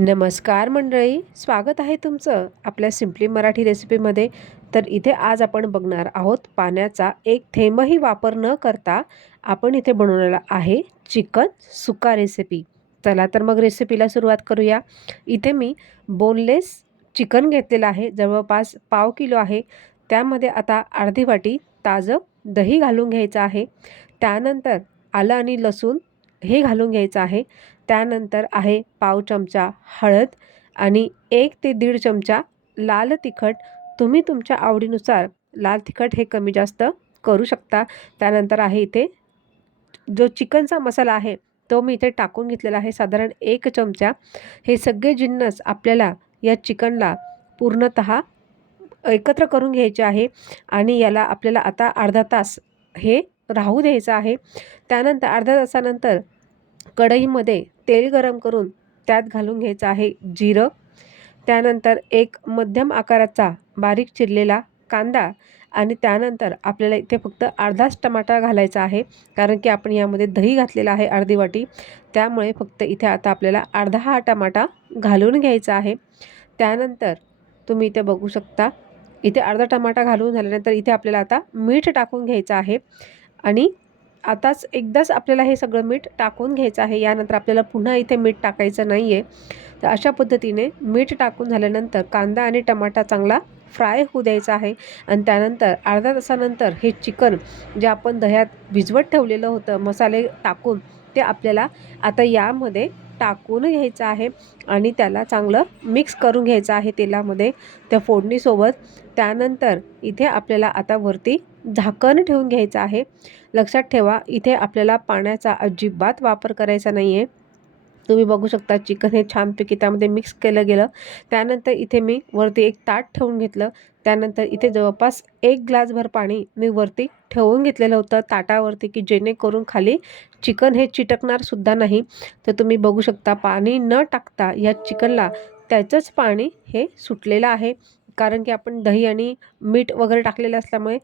नमस्कार मंडळी स्वागत आहे तुमचं आपल्या सिम्पली मराठी रेसिपीमध्ये तर इथे आज आपण बघणार आहोत पाण्याचा एक थेंबही वापर न करता आपण इथे बनवलेला आहे चिकन सुका रेसिपी चला तर मग रेसिपीला सुरुवात करूया. इथे मी बोनलेस चिकन घेतलेलं आहे जवळपास पाव किलो आहे. त्यामध्ये आता अर्धी वाटी ताजं दही घालून घ्यायचं आहे. त्यानंतर आलं आणि लसूण हे घालून घ्यायचं आहे. त्यानंतर आहे पाव चमचा हळद आणि एक ते दीड चमचा लाल तिखट. तुम्ही तुमच्या आवडीनुसार लाल तिखट हे कमी जास्त करू शकता. त्यानंतर आहे इथे जो चिकनचा मसाला आहे तो मी इथे टाकून घेतलेला आहे. साधारण एक चमचा. हे सगळे जिन्नस आपल्याला या चिकनला पूर्णत एकत्र करून घ्यायचे आहे आणि याला आपल्याला आता अर्धा तास हे राहू द्यायचं आहे. त्यानंतर अर्ध्या तासानंतर कढईमध्ये तेल गरम करून त्यात घालून घ्यायचं आहे जिरं. त्यानंतर एक मध्यम आकाराचा बारीक चिरलेला कांदा आणि त्यानंतर आपल्याला इथे फक्त अर्धाच टमाटा घालायचा आहे कारण की आपण यामध्ये दही घातलेला आहे अर्धी वाटी. त्यामुळे फक्त इथे आता आपल्याला अर्धा हा टमाटा घालून घ्यायचा आहे. त्यानंतर तुम्ही इथे बघू शकता इथे अर्धा टमाटा घालून झाल्यानंतर इथे आपल्याला आता मीठ टाकून घ्यायचं आहे. आणि आताच एकदाच आपल्याला हे सगळं मीठ टाकून घ्यायचं आहे. यानंतर आपल्याला पुन्हा इथे मीठ टाकायचं नाही आहे तर अशा पद्धतीने मीठ टाकून झाल्यानंतर कांदा आणि टमाटा चांगला फ्राय होऊ द्यायचा आहे. आणि त्यानंतर अर्धा तासानंतर हे चिकन जे आपण दह्यात भिजवत ठेवलेलं होतं मसाले टाकून ते आपल्याला आता यामध्ये टाकून घ्यायचं आहे आणि त्याला चांगलं मिक्स करून घ्यायचं आहे तेलामध्ये त्या फोडणीसोबत. त्यानंतर इथे आपल्याला आता वरती झाकण ठेवून घ्यायचं आहे. लक्षात ठेवा इथे आपल्याला पाण्याचा अजिबात वापर करायचा नाही आहे तुम्ही बघू शकता चिकन हे छानपैकी त्यामध्ये मिक्स केलं गेलं. त्यानंतर इथे मी वरती एक ताट ठेवून घेतलं. त्यानंतर इथे जवळपास एक ग्लासभर पाणी मी वरती ठेवून घेतलेलं होतं ताटावरती की जेणेकरून खाली चिकन हे चिटकणार सुद्धा नाही. तर तुम्ही बघू शकता पाणी न टाकता या चिकनला त्याचंच पाणी हे सुटलेलं आहे. कारण की आपण दही आणि मीठ वगैरे टाकलेलं असल्यामुळे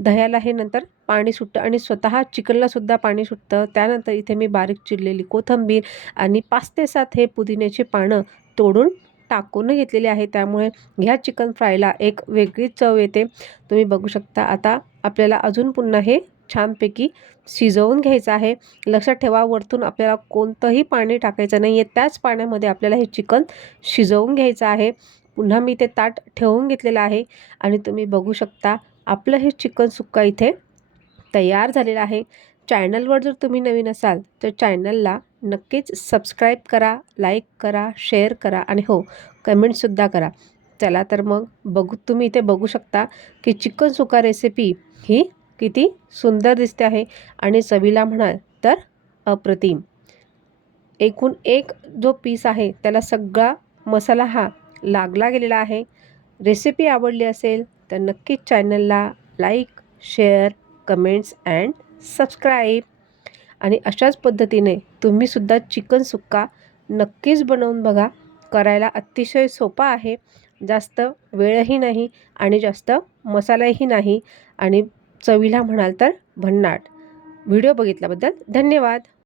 दह्याला हे नंतर पाणी सुटतं आणि स्वतः चिकनलासुद्धा पाणी सुटतं. त्यानंतर इथे मी बारीक चिरलेली कोथंबीर आणि पाच ते सात हे पुदिन्याची पानं तोडून टाकून घेतलेले आहे. त्यामुळे ह्या चिकन फ्रायला एक वेगळीच चव येते. तुम्ही बघू शकता आता आपल्याला अजून पुन्हा हे छानपैकी शिजवून घ्यायचं आहे. लक्षात ठेवा वरतून आपल्याला कोणतंही पाणी टाकायचं नाही आहे त्याच पाण्यामध्ये आपल्याला हे चिकन शिजवून घ्यायचं आहे. पुन्हा मी ते ताट ठेवून घेतलेलं आहे आणि तुम्ही बघू शकता आपलं हे चिकन सुक्का इथे तयार झालेलं आहे. चॅनलवर जर तुम्ही नवीन असाल तर चॅनलला नक्कीच सबस्क्राईब करा लाईक करा शेअर करा आणि हो कमेंटसुद्धा करा. चला तर मग बघू तुम्ही इथे बघू शकता की चिकन सुका रेसिपी ही किती सुंदर दिसते आहे आणि चवीला म्हणाल तर अप्रतिम. एकूण एक जो पीस आहे त्याला सगळा मसाला हा लागला गेलेला आहे. रेसिपी आवडली असेल तर नक्कीच चॅनलला like share comments and subscribe. आणि अशाच पद्धतीने तुम्हीसुद्धा चिकन सुक्का नक्कीच बनवून बघा. करायला अतिशय सोपा आहे. जास्त वेळही नाही आणि जास्त मसालाही नाही. आणि चवीला म्हणाल तर भन्नाट. व्हिडिओ बघितल्याबद्दल धन्यवाद.